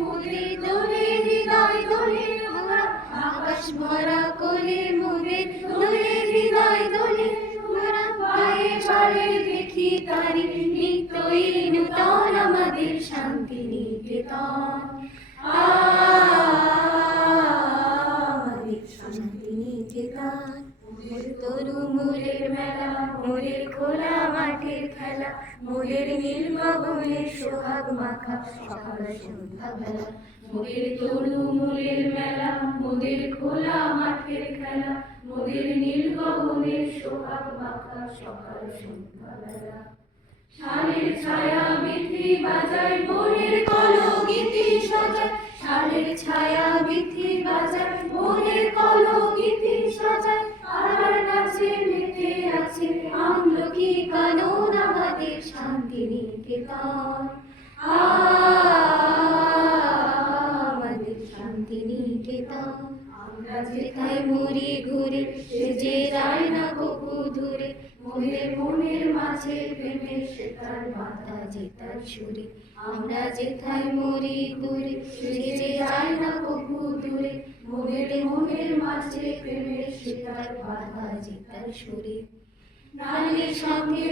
মোদের দোলে হৃদয় দোলে মোরা আকাশ ভরা কোলে মোদের দোলে হৃদয় দোলে মোরা পায়ে পায়ে দেখি তারি নিত্যই নূতন আমাদের শান্তি নিকেতন আমাদের শান্তি নিকেতন মোদের তরু মূলের মেলা মোদের খোলা মাঠের খেলা মোদের নীল গগনের সোহাগ মাখা সকাল সন্ধ্যা বেলা মোদের তরু মূলের মেলা মোদের খোলা মাঠের খেলা মোদের নীল গগনের সোহাগ মাখা সকাল সন্ধ্যা বেলা শালের ছায়া বিথি বাজায় বনের কলগীতি সাজায় শালের ছায়া বিথি বাজায় বনের কলগীতি সাজায় আর নাচে মেতে আছে আমলকি কানন আমাদের শান্তি নিকেতন আমাদের শান্তি নিকেতন আমরা যেথায় মরি ঘুরে সে যে যায় না কবু ধরে মোদের মনের মাঝে প্রেমের সেতার বাতা যেতার সুরে আমরা যেথায় মরি ঘুরে সে যে যায় না কবু দূরে মনের মাঝে প্রেমের সেতার বাতা যেতার সুরে নারীর সঙ্গে